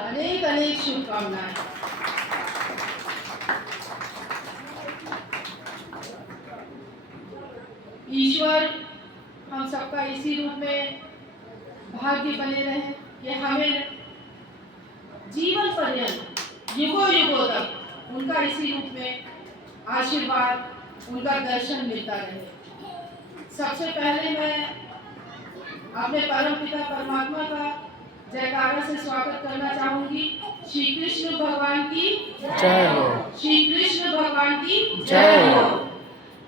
अनेक अनेक शुभकामनाएं। ईश्वर हम सबका इसी रूप में भाग्य बने रहे कि हमें जीवन पर्यंत युगों युगों तक उनका इसी रूप में आशीर्वाद, उनका दर्शन मिलता रहे। सबसे पहले मैं अपने परम पिता परमात्मा का जयकारा से स्वागत करना चाहूंगी। श्री कृष्ण भगवान की जय हो। श्री कृष्ण भगवान की जय हो।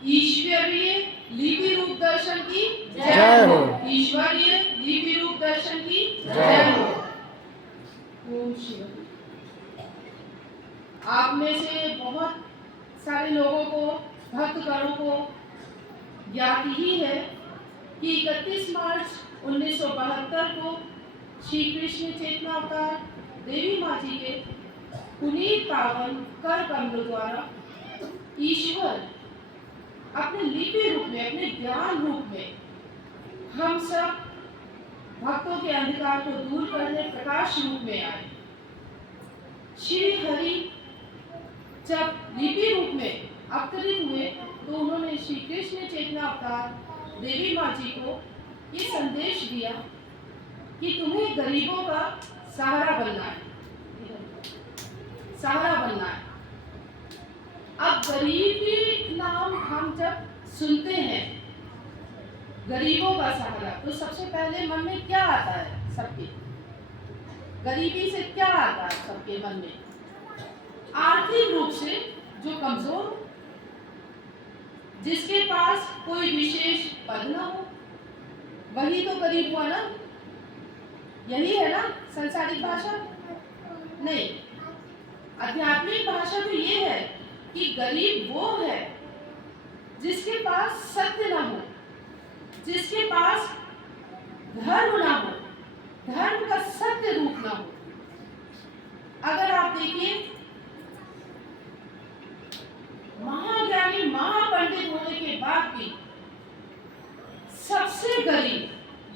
ईश्वरीय लिपि रूप दर्शन की जय हो। ईश्वरीय लिपि रूप दर्शन की जय हो। ओम शिव। आप में से बहुत सारे लोगों को, भक्तगणों को ज्ञात ही है कि 31 मार्च 1972 को श्री कृष्ण चेतना अवतार देवी माँ जी के पुनीत पावन कर कमलों द्वारा ईश्वर अपने लिपि रूप में, अपने ज्ञान रूप में हम सब भक्तों के अंधकार को दूर करने प्रकाश रूप में आए। श्री हरि जब लिपि रूप में अवतरित हुए तो उन्होंने श्री कृष्ण चेतना अवतार देवी माँ जी को ये संदेश दिया कि तुम्हें गरीबों का सहारा बनना है, सहारा बनना है। अब गरीबी नाम हम जब सुनते हैं, गरीबों का सहारा, तो सबसे पहले मन में क्या आता है? सबके गरीबी से क्या आता है सबके मन में? आर्थिक रूप से जो कमजोर, जिसके पास कोई विशेष पद ना हो, वही तो गरीब हुआ ना। यही है ना संसारिक भाषा? नहीं, आध्यात्मिक भाषा तो ये है कि गरीब वो है जिसके पास सत्य ना हो, जिसके पास धर्म ना हो, धर्म का सत्य रूप ना हो। अगर आप देखिए, महाज्ञानी महापंडित होने के बाद भी सबसे गरीब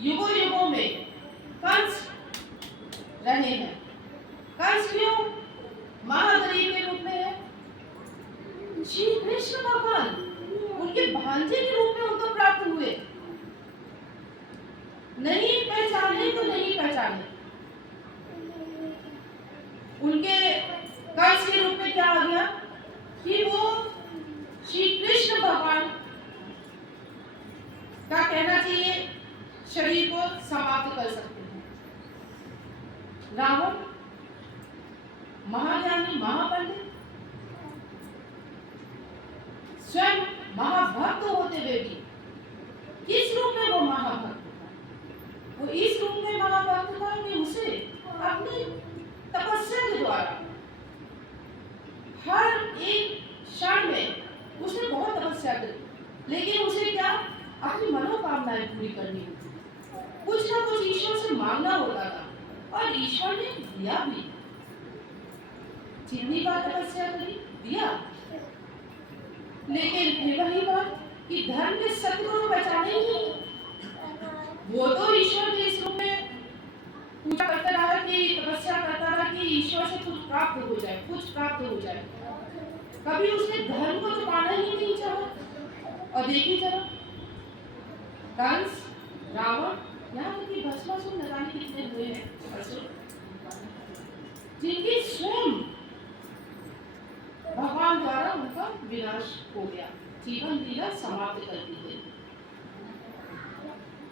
युगों युगों में कंस रहे हैं। कंस क्यों महागरीब के रूप में है? श्री कृष्ण भगवान उनके भांजे के रूप में उनको प्राप्त हुए। नहीं पहचाने तो नहीं पहचाने। उनके कंस के रूप में क्या आ गया कि वो श्री कृष्ण भगवान का कहना चाहिए शरीर को समाप्त कर सकते हैं। रावण महाज्ञानी महापंडित, स्वयं महाभक्त होते हुए भी किस रूप में वो महाभक्त था? वो इस रूप में महाभक्त था कि उसे अपनी तपस्या के द्वारा हर एक क्षण में उसने बहुत तपस्या करी, लेकिन उसे क्या अपनी मनोकामनाएं पूरी करनी होती, कुछ ना कुछ ईश्वर से मांगना होता था और ईश्वर ने दिया भी। जितनी बार तपस्या करी दिया, लेकिन फिर वही बात कि धर्म के सत्य को पहचाने ही नहीं। वो तो ईश्वर के इस रूप में पूजा करता रहा, कि तपस्या करता रहा कि ईश्वर से कुछ प्राप्त हो जाए, कुछ प्राप्त हो जाए। कभी उसने धर्म को तो पाना ही नहीं चाहा। और देखिए जरा, कंस, रावण, यहाँ तक कि भस्मासुर न जाने कितने हुए हैं असुर, जिनकी स्वयं भगवान द्वारा उनका विनाश हो गया, जीवन लीला समाप्त कर दी गई।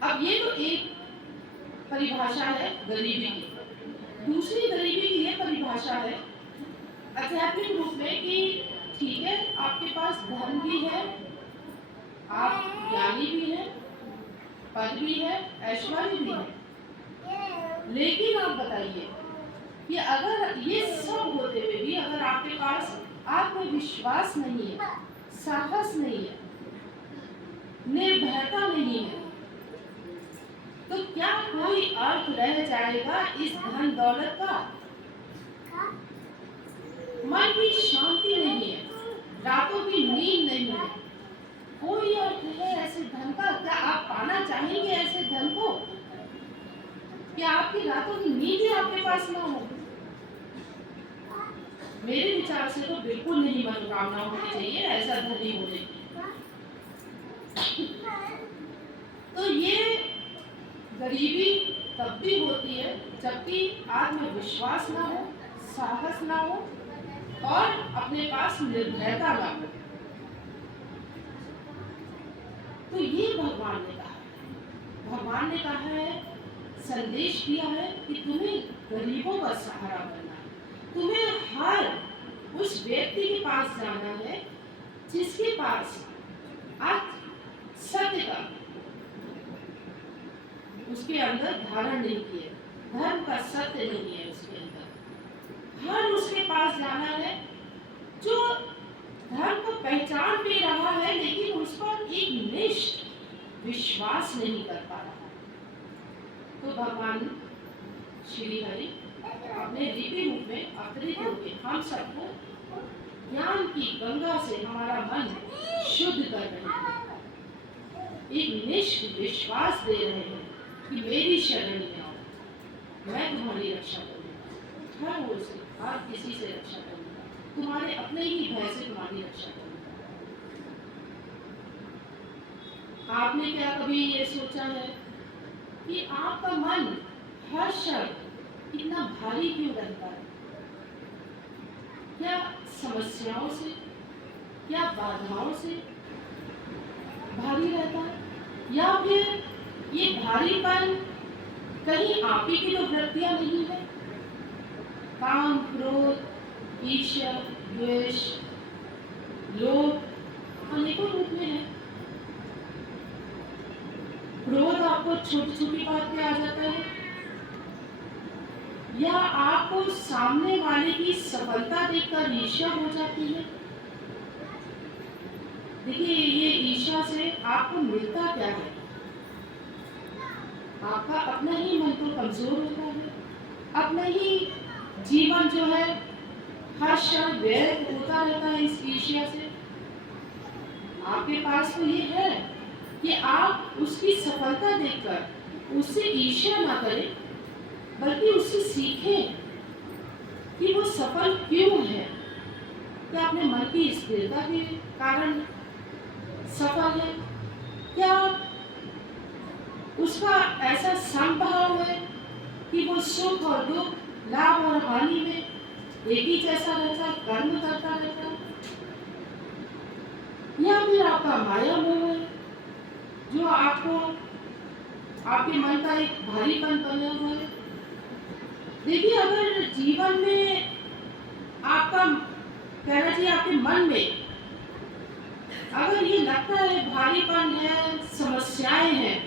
अब ये तो एक परिभाषा है गरीबी की। दूसरी गरीबी की ये परिभाषा है आध्यात्मिक रूप में कि ठीक है, आपके पास धन भी है, आप ज्ञानी भी हैं, पद भी है, ऐश्वर्य भी है, लेकिन आप बताइए कि अगर ये सब होते हुए भी अगर आपके पास आत्मविश्वास नहीं है, साहस नहीं है, निर्भयता नहीं है, तो क्या कोई अर्थ रह जाएगा इस धन दौलत का? मन की शांति नहीं है, रातों की नींद नहीं है, कोई अर्थ है ऐसे धन का? क्या आप पाना चाहेंगे ऐसे धन को? क्या आपकी रातों की नींद ही आपके पास ना हो? मेरे विचार से तो बिल्कुल नहीं मनोकामना होनी चाहिए ऐसा धनी होने की। तो ये गरीबी तब भी होती है जबकि आत्मविश्वास ना हो, साहस ना हो और अपने पास निर्भयता ना हो। तो ये भगवान ने कहा है, भगवान ने कहा है, संदेश दिया है कि तुम्हें गरीबों का सहारा बनना है। तुम्हें हर उस व्यक्ति के पास जाना है जिसके पास आज सत्य का उसके अंदर धारण नहीं किए, धर्म का सत्य नहीं है उसके अंदर। हर उसके पास जाना है जो धर्म को पहचान भी रहा है लेकिन उस पर एक निष्ठ विश्वास नहीं कर पा रहा। तो भगवान श्री हरि अपने दिव्य रूप में अवतरित होकर हम सबको ज्ञान की गंगा से हमारा मन शुद्ध कर रहे हैं, एक निष्ठ विश्वास दे रहे हैं कि मेरी शरण में आओ, मैं तुम्हारी रक्षा करूंगा, हर ओर से हर किसी से रक्षा करूंगा, तुम्हारे अपने ही भय से तुम्हारी रक्षा करूंगा। आपने क्या कभी ये सोचा है कि आपका मन हर क्षण इतना भारी क्यों रहता है? क्या समस्याओं से, क्या बाधाओं से भारी रहता है, या फिर ये भारीपन कहीं आप ही की तो वृत्तियां नहीं है? काम, क्रोध, ईर्ष्या, द्वेष, लोभ अनेकों रूप में है। क्रोध आपको छोटी छोटी बात पे आ जाता है, या आपको सामने वाले की सफलता देखकर ईर्ष्या हो जाती है। देखिए, ये ईर्ष्या से आपको मिलता क्या है? आपका अपना ही मन तो कमजोर होता है, अपना ही जीवन जो है हर क्षण व्यर्थ होता रहता है इस ईर्ष्या से। आपके पास तो ये है कि आप उसकी सफलता देखकर उससे ईर्ष्या ना करें, बल्कि उससे सीखें कि वो सफल क्यों है। क्या अपने मन की स्थिरता के कारण सफल है? क्या उसका ऐसा संभाव है कि वो सुख और दुख, लाभ और हानि में एक ही जैसा रहता, कर्म करता रहता, या फिर आपका माया मोह है जो आपको आपके मन का एक भारीपन बना हुआ है? देखिए, अगर जीवन में आपका कहना चाहिए आपके मन में अगर ये लगता है भारीपन है, समस्याएं हैं,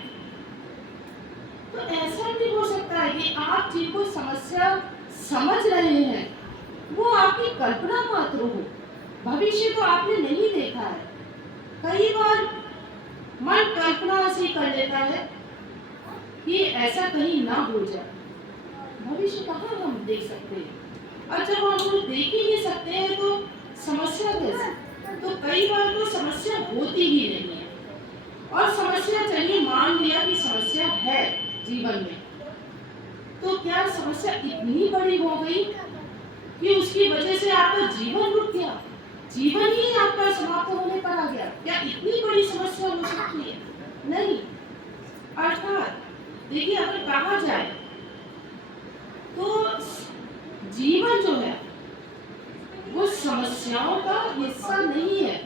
तो ऐसा भी हो सकता है कि आप जिनको समस्या समझ रहे हैं वो आपकी कल्पना मात्र हो, भविष्य तो आपने नहीं देखा है। कई बार मन कल्पना ऐसी कर लेता है कि ऐसा कहीं ना हो जाए, भविष्य कहाँ हम देख सकते हैं, और जब हम लोग देख ही नहीं सकते हैं तो समस्या कैसे? तो कई बार तो समस्या होती ही नहीं है, और समस्या चलिए मान लिया कि समस्या है जीवन में, तो क्या समस्या इतनी बड़ी हो गई कि उसकी वजह से आपका जीवन रुक गया, जीवन ही आपका समाप्त होने पर आ गया? क्या इतनी बड़ी समस्या हो सकती है? नहीं। अर्थात देखिए, अगर कहा जाए तो जीवन जो है वो समस्याओं का हिस्सा नहीं है,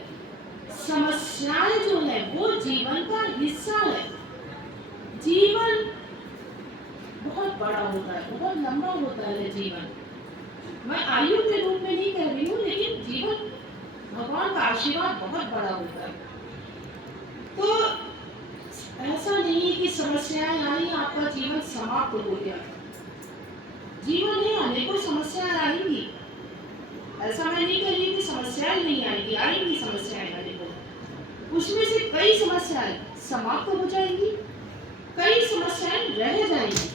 समस्याएं जो है वो जीवन का हिस्सा है। जीवन बहुत बड़ा होता है, बहुत लंबा होता है जीवन। मैं आयु के रूप में नहीं कह रही हूँ, लेकिन जीवन भगवान का आशीर्वाद बहुत बड़ा होता है। तो ऐसा नहीं कि समस्याएं आई आपका जीवन समाप्त हो गया। जीवन में अनेकों समस्याएं आएंगी, ऐसा मैं नहीं कह रही कि समस्याएं नहीं आएंगी, आएंगी समस्याएं अनेकों। उसमें से कई समस्याएं समाप्त हो जाएंगी, कई समस्याएं रह जाएंगी,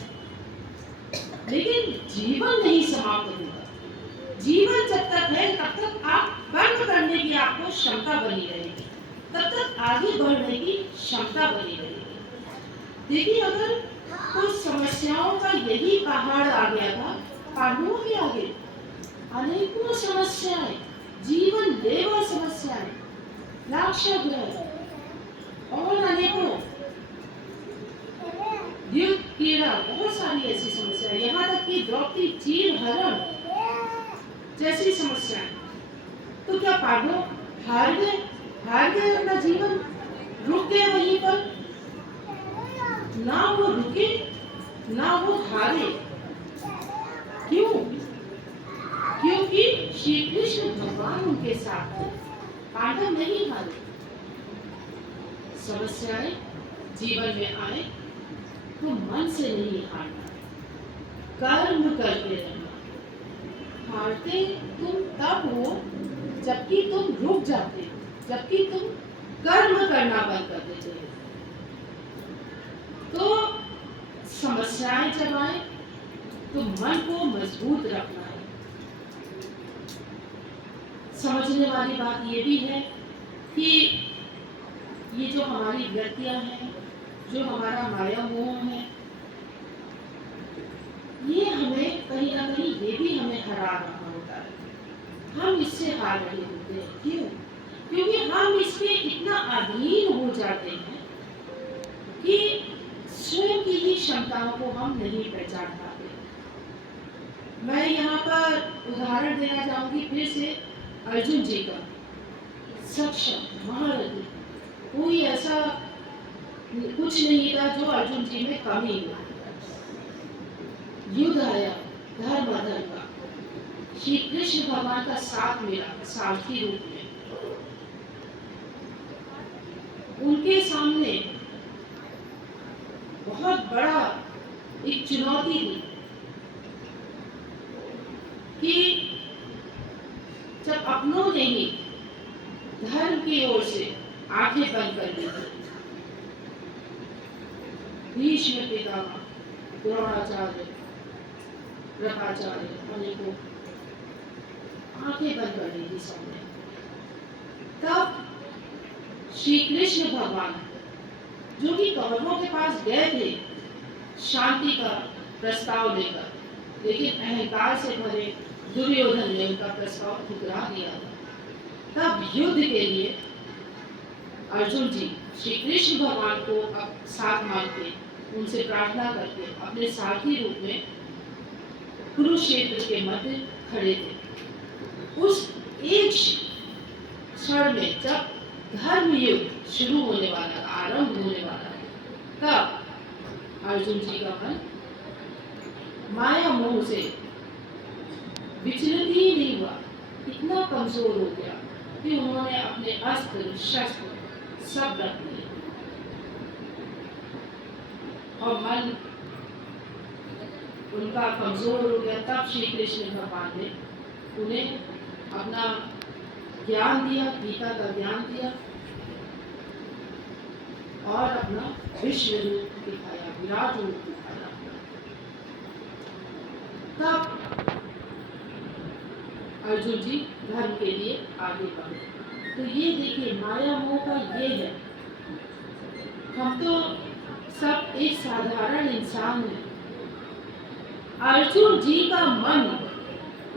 लेकिन जीवन नहीं समाप्त होगा। जीवन जब तक है तब तक आप कर्म करने की आपको क्षमता बनी रहेगी, तब तक आगे बढ़ने की क्षमता बनी रहेगी। देखिए, अगर कुछ समस्याओं का यही पहाड़ आ गया था पांडवों के आगे, अनेकों समस्याएं, जीवन लेवा समस्याएं, लाक्षागृह और अनेकों युद्ध पीड़ा, बहुत सारी ऐसी समस्याएं, यहाँ तक कि द्रौपदी चीर हरण जैसी समस्याएं। तो क्या पांडव हार गए अपना जीवन रुक गए वहीं पर? ना वो रुके ना वो हारे। क्यों? क्योंकि श्री कृष्ण भगवान उनके साथ थे। पांडव नहीं हारे। समस्याएं जीवन में आए तो मन से नहीं हारना, कर्म करते रहना। हारते तुम तब हो जबकि तुम रुक जाते हो, जबकि तुम कर्म करना बंद कर देते हो। तो समस्याएं जब आए तो मन को मजबूत रखना है। समझने वाली बात ये भी है कि ये जो हमारी वृत्तियां हैं, जो हमारा माया मोह है, ये हमें कहीं ना कहीं ये भी हमें हरा रहा होता है। हम इससे हार रहे होते हैं। क्यों? क्योंकि हम इसके इतना अधीन हो जाते हैं कि स्वयं की ही क्षमताओं को हम नहीं पहचान पाते। मैं यहाँ पर उदाहरण देना चाहूंगी फिर से अर्जुन जी का। सक्षम महारथी, कोई ऐसा कुछ नहीं था जो अर्जुन जी में कमी हुआ। युद्ध आया धर्म अधर्म का, श्री कृष्ण भगवान का साथ मिला सारथी रूप में। उनके सामने बहुत बड़ा एक चुनौती थी कि जब अपनों ने ही धर्म की ओर से आंखें बंद कर दी, भीष्म पितामह, द्रोणाचार्य, कृपाचार्य, अनेकों आंखें बंद कर दी थी सबने, तब श्री कृष्ण भगवान जो कि कौरवों के पास गए थे शांति का प्रस्ताव लेकर, लेकिन अहंकार से भरे दुर्योधन ने उनका प्रस्ताव ठुकरा दिया था। तब युद्ध के लिए अर्जुन जी श्री कृष्ण भगवान को साथ मांगते, उनसे प्रार्थना करके अपने सारथी रूप में कुरुक्षेत्र के मध्य खड़े थे। उस एक क्षण में जब धर्म युद्ध शुरू होने वाला, आरंभ होने वाला, तब अर्जुन जी का मन माया मोह से विचलित ही नहीं हुआ, इतना कमजोर हो गया कि उन्होंने अपने अस्त्र शस्त्र सब रख दिए और मन उनका कमजोर हो गया। तब श्री कृष्ण भगवान ने उन्हें अपना ज्ञान दिया, गीता का ज्ञान दिया और अपना विश्व रूप दिखाया, विराट रूप दिखाया। तब अर्जुन जी धर्म के लिए आगे बढ़े। तो ये देखिए माया मोह का ये है। हम तो सब एक साधारण इंसान हैं। अर्जुन जी का मन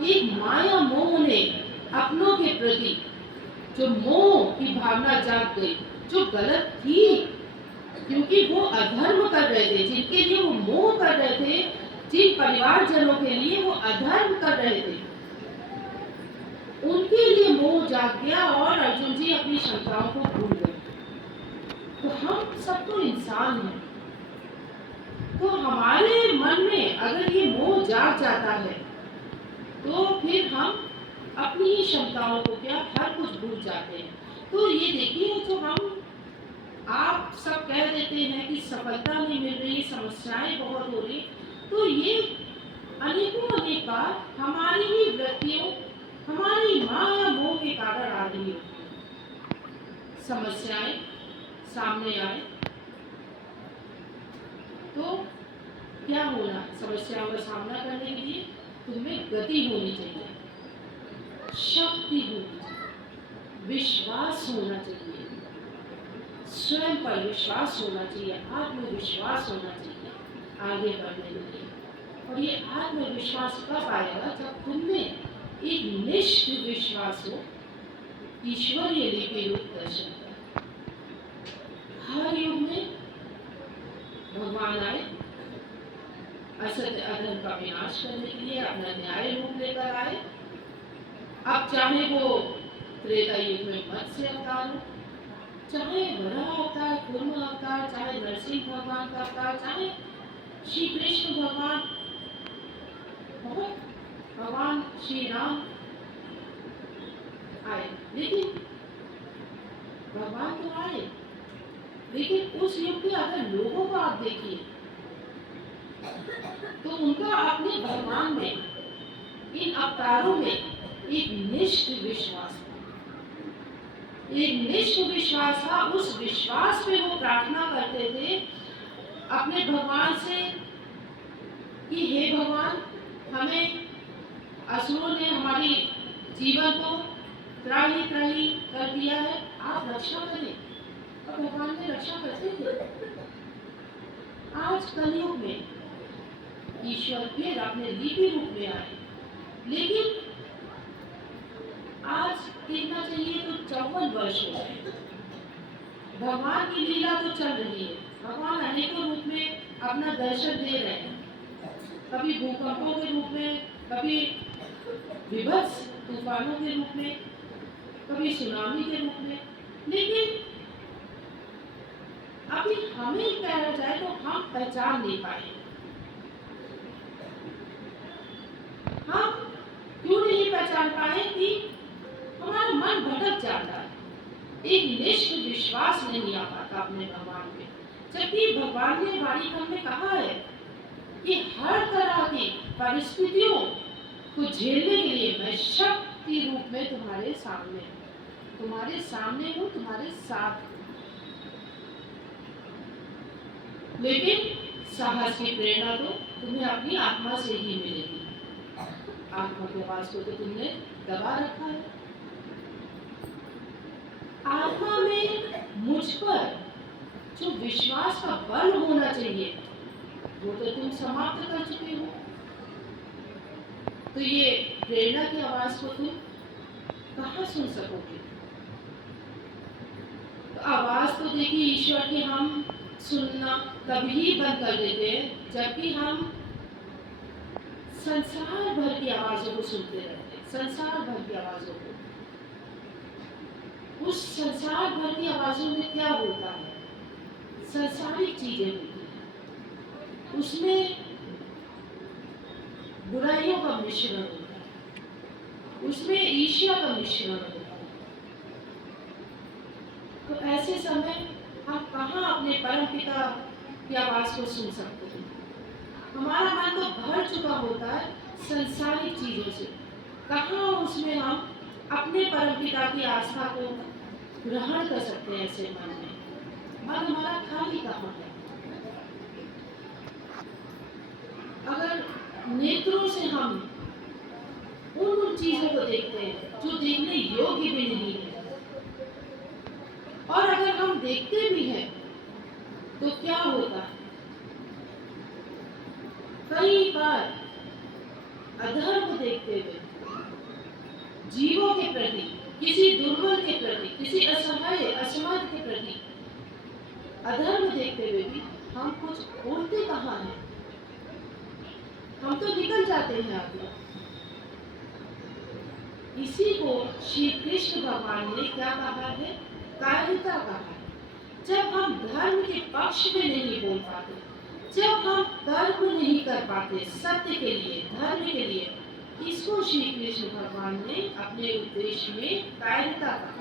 एक माया मोह ने अपनों के प्रति जो मोह की भावना जाग गई, जो गलत थी, क्योंकि वो अधर्म कर रहे थे, जिनके लिए वो मोह कर रहे थे, जिन परिवारजनों के लिए वो अधर्म कर रहे थे, उनके लिए मोह जाग गया और अर्जुन जी अपनी क्षमताओं को भूल गए। तो हम सब तो इंसान हैं, तो हमारे मन में अगर ये मोह जाग जाता है तो फिर हम अपनी ही क्षमताओं को क्या हर कुछ भूल जाते हैं। तो ये देखिए, जो हम आप सब कह देते हैं कि सफलता नहीं मिल रही, समस्याएं बहुत हो रही, तो ये अनेकों अनेक बार हमारी ही वृत्तियों, हमारी माया मोह के कारण आ रही होती है। समस्याएं सामने आए तो क्या होना, समस्याओं का सामना करने के लिए तुम्हें गति होनी चाहिए, शक्ति होनी चाहिए, विश्वास होना चाहिए, स्वयं पर विश्वास होना चाहिए, आत्मविश्वास होना चाहिए आगे बढ़ने के लिए। और ये आत्मविश्वास कब आएगा? जब तुम में एक निष्ठ विश्वास हो ईश्वरीय लिपि रूप दर्शन का। हर युग में भगवान आए असत्य अधर्म का विनाश करने के लिए, अपना न्याय रूप लेकर आए। अब चाहे वो त्रेता युग में मत्स्य अवतार हो, चाहे वराह अवतार, कूर्म अवतार, चाहे नरसिंह भगवान का अवतार, चाहे श्री कृष्ण भगवान, बहुत भगवान श्री राम आए, लेकिन भगवान तो आए, लेकिन उस युग के अगर लोगों को आप देखिए तो उनका अपने भगवान में, इन अवतारों में एक निष्ठ विश्वास था। एक निष्ठ विश्वास था। उस विश्वास में वो प्रार्थना करते थे अपने भगवान से कि हे भगवान, हमें असुरों ने हमारी जीवन को त्राही त्राही कर दिया है, आप रक्षा करें। और भगवान ने रक्षा करते थे। आज कलयुग में ईश्वर फिर अपने लिपि रूप में आए, लेकिन आज देखना चाहिए तो 54 वर्ष हो गए। भगवान की लीला तो चल रही है, भगवान अनेकों रूप में अपना दर्शन दे रहे हैं, कभी भूकंपों के रूप में, कभी विभत्स तूफानों के रूप में, कभी सुनामी के रूप में। लेकिन अभी हमें कहना जाए तो हम पहचान नहीं पाए। हम क्यों नहीं पहचान पाए कि हमारा मन भटक जाता है, एक निष्ठ विश्वास नहीं आ पाता अपने भगवान पे। जबकि भगवान ने वाणिकम में कहा है कि हर तरह की परिस्थितियों को झेलने के लिए मैं शक्ति रूप में तुम्हारे सामने हूँ, तुम्हारे साथ हूँ। लेकिन साहस की प्रेरणा तो तुम्हें अपनी आत्मा से ही मिलेगी। आत्मा के आवाज को तो तुमने दबा रखा है। आत्मा में मुझ पर जो विश्वास का बल होना चाहिए वो तो तुम समाप्त कर चुके हो। तो ये प्रेरणा की आवाज को तुम कहाँ सुन सकोगे? तो आवाज तो देखिए ईश्वर की हम सुनना तभी बंद कर देते हैं जबकि हम संसार भर की आवाजों को सुनते रहते हैं। संसार भर की आवाजों को, उस संसार भर की आवाजों में क्या होता है? संसारिक चीजें होती हैं, उसमें बुराइयों का मिश्रण होता है, उसमें ईर्ष्या का मिश्रण होता है। तो ऐसे समय हम कहाँ अपने परम पिता की आवाज को सुन सकते हैं? हमारा मन तो भर चुका होता है संसारिक चीजों से। कहाँ उसमें हम अपने परम पिता की आस्था को ग्रहण कर सकते हैं? ऐसे मन हमारा खाली कहाँ है? अगर नेत्रों से हम उन चीजों को देखते हैं जो देखने योग्य भी नहीं है, और अगर हम देखते भी हैं तो क्या होता है? कई बार अधर्म को देखते हुए, जीवों के प्रति, किसी दुर्बल के प्रति, किसी असहाय असमर्थ के प्रति अधर्म देखते हुए भी हम कुछ बोलते कहाँ हैं? हम तो निकल जाते हैं आगे। इसी को श्री कृष्ण भगवान ने क्या कहा है? कायरता कहा है। जब हम धर्म के पक्ष में नहीं बोल पाते, जब हम कर्म नहीं कर पाते सत्य के लिए, धर्म के लिए, इसको श्री कृष्ण भगवान ने अपने उपदेश में कायरता कहा।